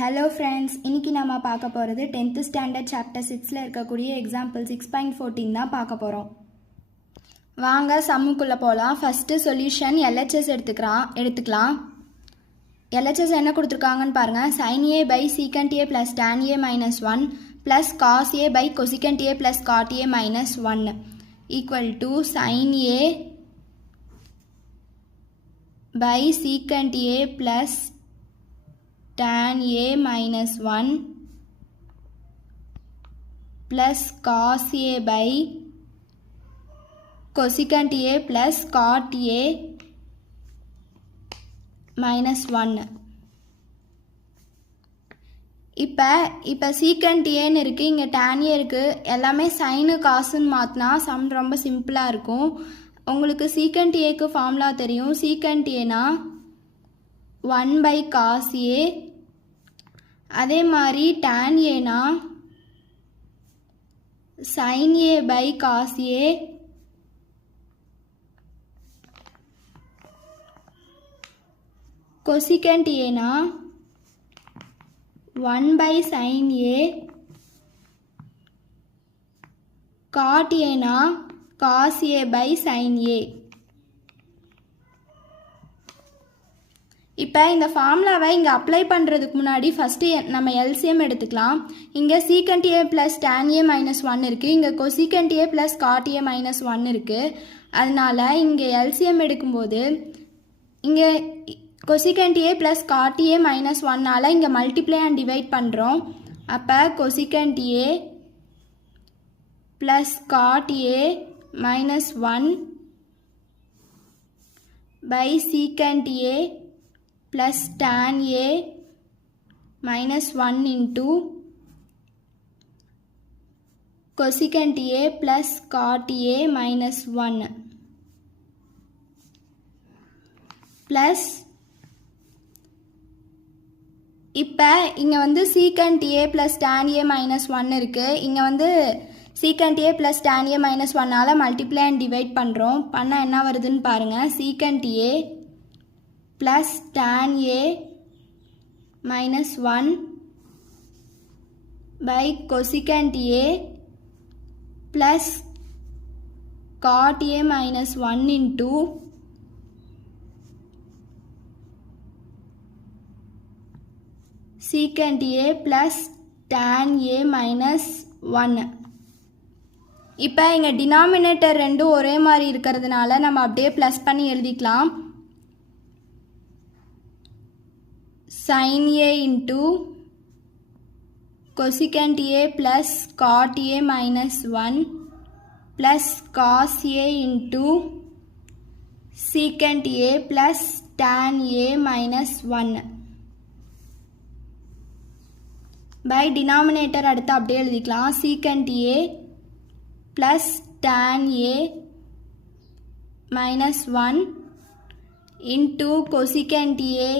Hello friends, இன்றைக்கி நம்ம பார்க்க போகிறது 10th ஸ்டாண்டர்ட் சாப்டர் 6ல் இருக்கக்கூடிய எக்ஸாம்பிள் 6.14 தான் பார்க்க போகிறோம். வாங்க சம்முக்குள்ளே போகலாம். ஃபஸ்ட்டு சொல்யூஷன் எல்ஹெச்எஸ் எடுத்துக்கலாம். எல்ஹெச்எஸ் என்ன கொடுத்துருக்காங்கன்னு பாருங்கள். sin a by secant a plus tan a minus 1 plus cos a by cosecant a plus cot a minus 1 equal to sin a by secant a plus tan a minus 1 plus cos a by cosecant a plus cot a minus 1. இப்போ secant aன்னு இருக்குது, இங்கே tan a இருக்குது. எல்லாமே sign காசுன்னு மாற்றினா some ரொம்ப சிம்பிளாக இருக்கும். உங்களுக்கு secant aக்கு ஃபார்முலா தெரியும். secant aனா 1 by cos a, அதே மாதிரி tan aனா sin a by cos a, cosecant aனா 1 by sin a, cot aனா cos a by sin a. இப்போ இந்த ஃபார்முலாவை இங்கே அப்ளை பண்ணுறதுக்கு முன்னாடி ஃபஸ்ட்டு நம்ம எல்சிஎம் எடுத்துக்கலாம். இங்கே secant a plus tan a minus 1 இருக்குது, இங்கே cosecant a plus cot a minus 1 இருக்குது. அதனால் இங்கே எல்சிஎம் எடுக்கும்போது இங்கே cosecant a plus cot a minus 1ஆல் இங்கே மல்டிப்ளை அண்ட் டிவைட் பண்ணுறோம். அப்போ cosecant a plus cot a minus 1 by secant a plus tan a minus 1 into cosecant a plus cot a minus 1 plus இப்போ இங்கே வந்து secant a plus tan a minus 1 இருக்குது. இங்கே வந்து secant a plus tan a minus 1ஆல் multiply and divide பண்ணுறோம். பண்ணால் என்ன வருதுன்னு பாருங்கள். secant a plus tan a minus 1 by cosecant a plus cot a minus 1 into secant a plus tan a minus 1. இப்போ இங்கே டினாமினேட்டர் ரெண்டும் ஒரே மாதிரி இருக்கிறதுனால நம்ம அப்படியே ப்ளஸ் பண்ணி எழுதிக்கலாம். sin a into cosecant a plus cot a minus 1 plus cos a into secant a plus tan a minus 1 by denominator அடுத்து அப்படியே எழுதிக்கலாம். secant a plus tan a minus 1 into cosecant a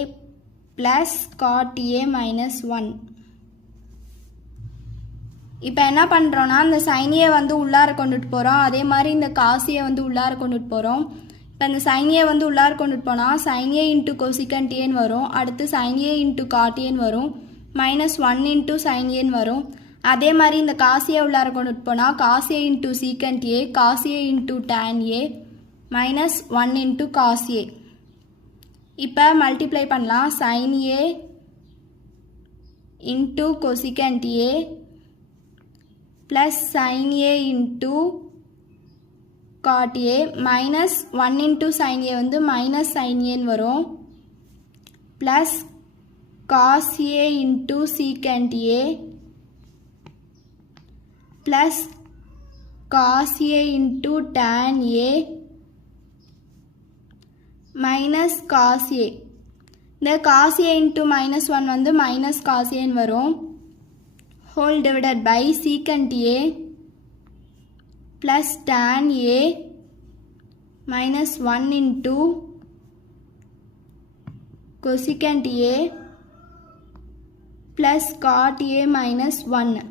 plus cot a minus 1. இப்போ என்ன பண்ணுறோன்னா இந்த sin a வந்து உள்ளார கொண்டுட்டு போகிறோம், அதே மாதிரி இந்த cos a வந்து உள்ளார கொண்டுட்டு போகிறோம். இப்போ இந்த sin a வந்து உள்ளார கொண்டுட்டு போனால் sin a into cosecant a வரும், அடுத்து sin a into cot a வரும், minus 1 into sin a வரும். அதே மாதிரி இந்த cos a உள்ளார கொண்டுட்டு போனால் cos a into secant a, cos a into tan a, minus 1 into cos a. இப்போ மல்டிப்ளை பண்ணலாம். sin a into cosecant a plus sin a into cot a minus 1 into sin a வந்து minus sin a வரும், plus cos a into secant a plus cos a into tan a minus cos a. இந்த cos a into minus 1 வந்து minus cos a வரும், whole divided by secant a plus tan a minus 1 into cosecant a plus cot a minus 1.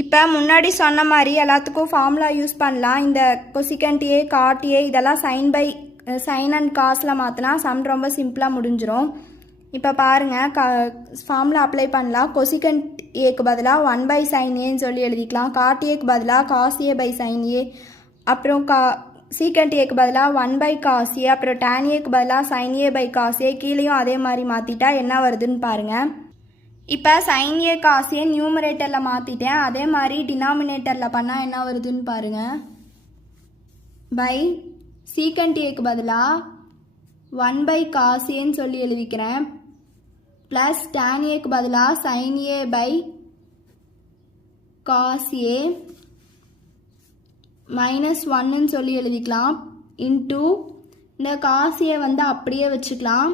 இப்போ முன்னாடி சொன்ன மாதிரி எல்லாத்துக்கும் formula use பண்ணலாம். இந்த cosecant a, cot a இதெல்லாம் sin அண்ட் காஸில் மாற்றினா சம் ரொம்ப சிம்பிளாக முடிஞ்சிடும். இப்போ பாருங்கள் ஃபார்முலா அப்ளை பண்ணலாம். கொசிகண்ட் ஏக்கு பதிலாக 1/sin ஏன்னு சொல்லி எழுதிக்கலாம். காட் ஏக்கு பதிலாக காஸ் a/sin a, அப்புறம் சீக்கண்ட் ஏக்கு பதிலாக 1/cos a, அப்புறம் tan ஏக்கு பதிலாக sin a/cos a. கீழேயும் அதே மாதிரி மாற்றிட்டா என்ன வருதுன்னு பாருங்கள். இப்போ sin a cos a நியூமரேட்டரில் மாற்றிட்டேன். அதே மாதிரி டினாமினேட்டரில் பண்ணால் என்ன வருதுன்னு பாருங்கள். பை சீக்கண்ட் ஏக்கு பதிலாக 1/cos aன்னு சொல்லி எழுதிக்கிறேன். ப்ளஸ் tan ஏக்கு பதிலாக sin a/cos a மைனஸ் 1ன்னு சொல்லி எழுதிக்கலாம். இன்டூ இந்த cos a வந்து அப்படியே வச்சுக்கலாம்.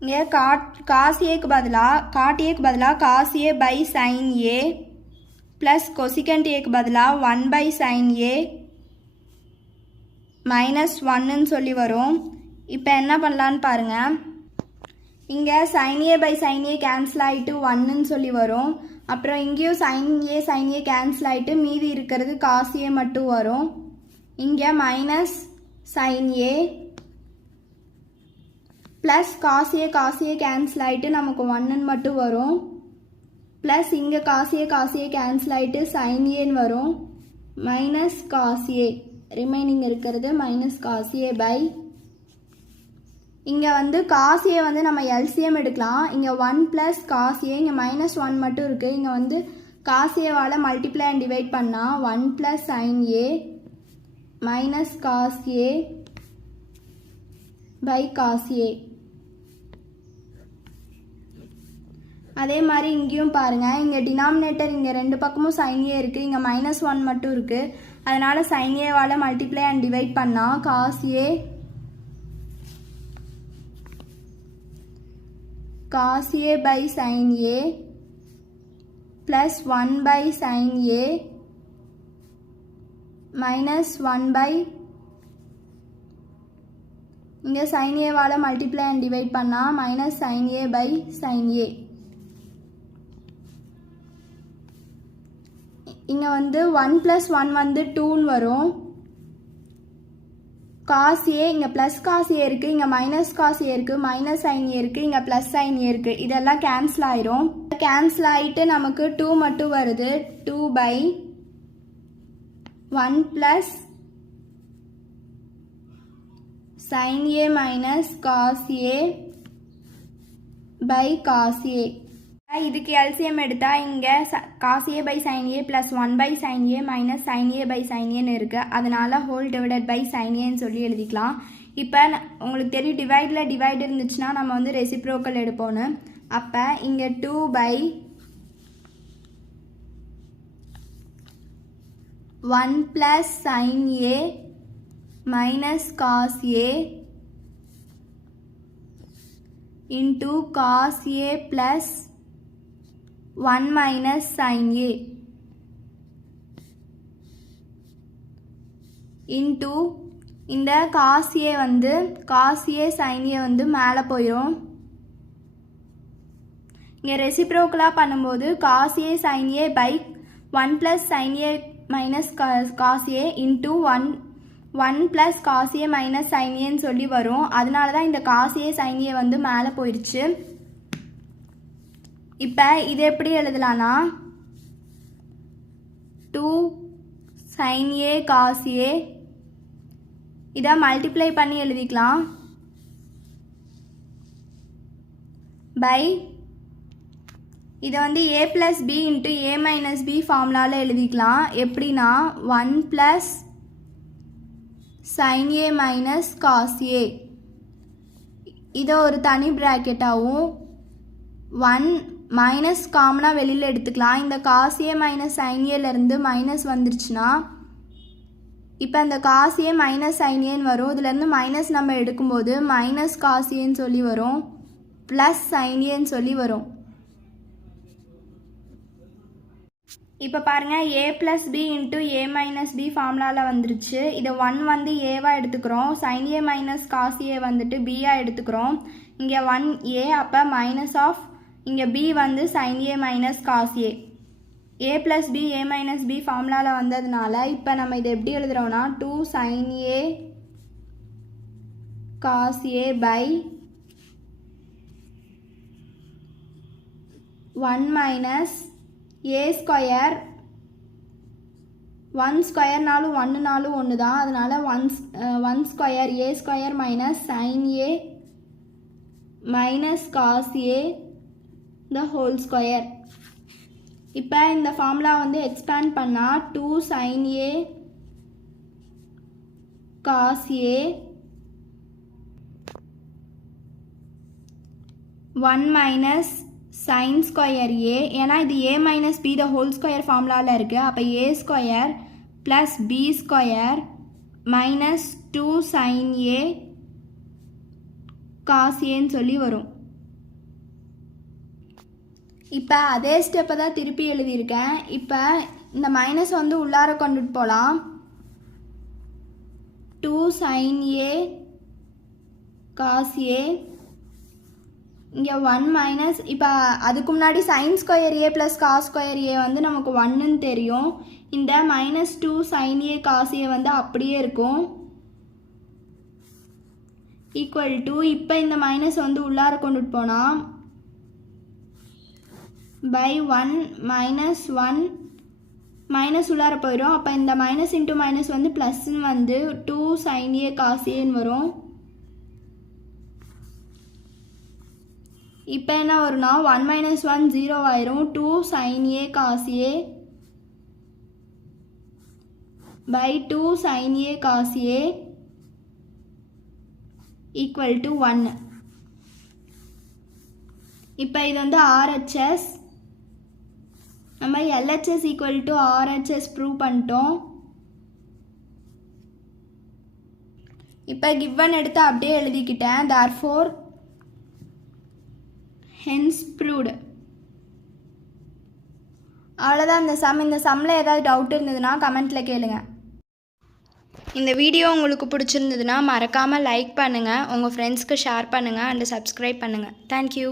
இங்கே cos aக்கு பதிலாக cos a/sin a plus cosecant ஏக்கு பதிலாக 1/sin a மைனஸ் 1ன்னு சொல்லி வரும். இப்போ என்ன பண்ணலான்னு பாருங்கள். இங்கே sin a/sin a கேன்சல் ஆகிட்டு 1ன்னு சொல்லி வரும். அப்புறம் இங்கேயும் sin a கேன்சல் ஆகிட்டு மீதி இருக்கிறது cos a மட்டும் வரும். இங்கே minus sin a plus cos a cancel ஆகிட்டு நமக்கு 1ன்னு மட்டும் வரும். ப்ளஸ் இங்கே cos a கேன்சல் ஆகிட்டு sin aன்னு வரும். மைனஸ் cos a ரிமைனிங் இருக்கிறது மைனஸ் cos a பை இங்கே வந்து cos a வந்து நம்ம எல்சிஎம் எடுக்கலாம். இங்கே 1 ப்ளஸ் cos a, இங்கே மைனஸ் 1 மட்டும் இருக்குது. இங்கே வந்து cos a-வால் மல்டிப்ளை அண்ட் டிவைட் பண்ணால் 1 plus sin a minus cos a by cos a. அதே மாதிரி இங்கேயும் பாருங்கள். இங்கே டினாமினேட்டர் இங்கே ரெண்டு பக்கமும் sin a இருக்குது. இங்கே மைனஸ் 1 மட்டும் இருக்குது. அதனால் sin a-வால் மல்டிப்ளை அண்ட் டிவைட் பண்ணால் cos a by sin a plus 1 by sin a minus 1 by இங்கே sin a-வால் மல்டிப்ளை அண்ட் டிவைட் பண்ணால் minus sin a by sin a. இங்கே வந்து 1 + 1 வந்து 2ன்னு வரும். cos a இங்கே ப்ளஸ் cos a இருக்குது, இங்கே மைனஸ் cos a இருக்குது, மைனஸ் sin a இருக்குது, இங்கே ப்ளஸ் sin a இருக்குது. இதெல்லாம் கேன்சல் ஆயிரும். கேன்சல் ஆகிட்டு நமக்கு 2 மட்டும் வருது. 2/1 plus sin a minus cos a by cos a. இதுக்கு எல்சிஎம் எடுத்தால் இங்கே cos a/sin a plus 1/sin a minus sin a/sin aன்னு இருக்குது. அதனால் ஹோல் டிவைடட் பை sin aன்னு சொல்லி எழுதிக்கலாம். இப்போ உங்களுக்கு தெரியும் டிவைட் இருந்துச்சுன்னா நம்ம வந்து ரெசிப்ரோக்கல் எடுப்போன்னு. அப்போ இங்கே 2/1 plus sin a minus cos a into cos a plus 1 minus sin a into இந்த cos a வந்து cos a sin a வந்து மேலே போயிடும். இங்கே ரெசிப்ரோக்கலாக பண்ணும்போது cos a sin a பை 1 plus sin a minus cos a into 1 plus cos a minus sin aன்னு சொல்லி வரும். அதனால தான் இந்த cos a sin a வந்து மேலே போயிடுச்சு. இப்போ இது எப்படி எழுதலான்னா 2 sin a cos a இதை மல்டிப்ளை பண்ணி எழுதிக்கலாம். பை இதை வந்து a plus b into a minus b ஃபார்முலாவில் எழுதிக்கலாம். எப்படின்னா 1 plus sin a minus cos a இதை ஒரு தனி ப்ராக்கெட்டாகவும் 1 மைனஸ் காமனாக வெளியில் எடுத்துக்கலாம். இந்த cos a மைனஸ் sin aலேருந்து மைனஸ் வந்துருச்சுன்னா இப்போ இந்த cos a மைனஸ் sin aன்னு வரும். இதுலேருந்து மைனஸ் நம்ம எடுக்கும்போது மைனஸ் cos aன்னு சொல்லி வரும், ப்ளஸ் sin aன்னு சொல்லி வரும். இப்போ பாருங்கள் a plus b into a minus b ஃபார்முலாவில் வந்துருச்சு. இதை 1 வந்து ஏவாக எடுத்துக்கிறோம், sin a minus cos a வந்துட்டு bயாக எடுத்துக்கிறோம். இங்கே 1a அப்போ மைனஸ் ஆஃப் இங்கே b வந்து sin a minus cos a. a plus b a minus b ஃபார்முலாவில் வந்ததுனால இப்போ நம்ம இதை எப்படி எழுதுகிறோன்னா 2 sin a cos A by 1 minus A square 1 ஸ்கொயர்னாலும் 1னாலும் ஒன்று தான், அதனால் 1 square A square minus sin A minus cos A the whole square. இப்போ இந்த ஃபார்முலா வந்து எக்ஸ்பேண்ட் பண்ணால் 2 sin A cos A 1 minus sin square A, ஏன்னா இது A minus B the whole square ஃபார்முலாவில் இருக்குது. அப்போ A square plus B square minus 2 sin A cos Aன்னு சொல்லி வரும். இப்போ அதே ஸ்டெப்பை தான் திருப்பி எழுதியிருக்கேன். இப்போ இந்த மைனஸ் வந்து உள்ளார கொண்டுட்டு போகலாம். 2 sin A cos A இங்கே 1 மைனஸ், இப்போ அதுக்கு முன்னாடி sine square A plus cos square A வந்து நமக்கு 1ன்னு தெரியும். இந்த minus 2 sin A cos A வந்து அப்படியே இருக்கும். ஈக்குவல் டு, இப்போ இந்த மைனஸ் வந்து உள்ளார கொண்டுட்டு போனால் பை 1 மைனஸ் 1 மைனஸ் உள்ளார போயிடும். அப்போ இந்த மைனஸ் இன்ட்டு மைனஸ் வந்து ப்ளஸ்ன்னு வந்து 2 sin A cos Aன்னு வரும். இப்போ என்ன வரும்னா 1 மைனஸ் 1 0 ஆயிரும். 2 sin A cos A by 2 sin A cos A equal to 1. இப்போ இது வந்து RHS, நம்ம LHS equal to RHS prove பண்ணிட்டோம். இப்போ கிவன் எடுத்து அப்படியே எழுதிக்கிட்டேன். therefore hence proved. அவ்வளோதான் இந்த சம்மில் ஏதாவது டவுட் இருந்ததுன்னா கமெண்ட்டில் கேளுங்க. இந்த வீடியோ உங்களுக்கு பிடிச்சிருந்ததுன்னா மறக்காமல் லைக் பண்ணுங்கள், உங்கள் ஃப்ரெண்ட்ஸ்க்கு ஷேர் பண்ணுங்கள் அண்ட் சப்ஸ்கிரைப் பண்ணுங்கள். தேங்க்யூ.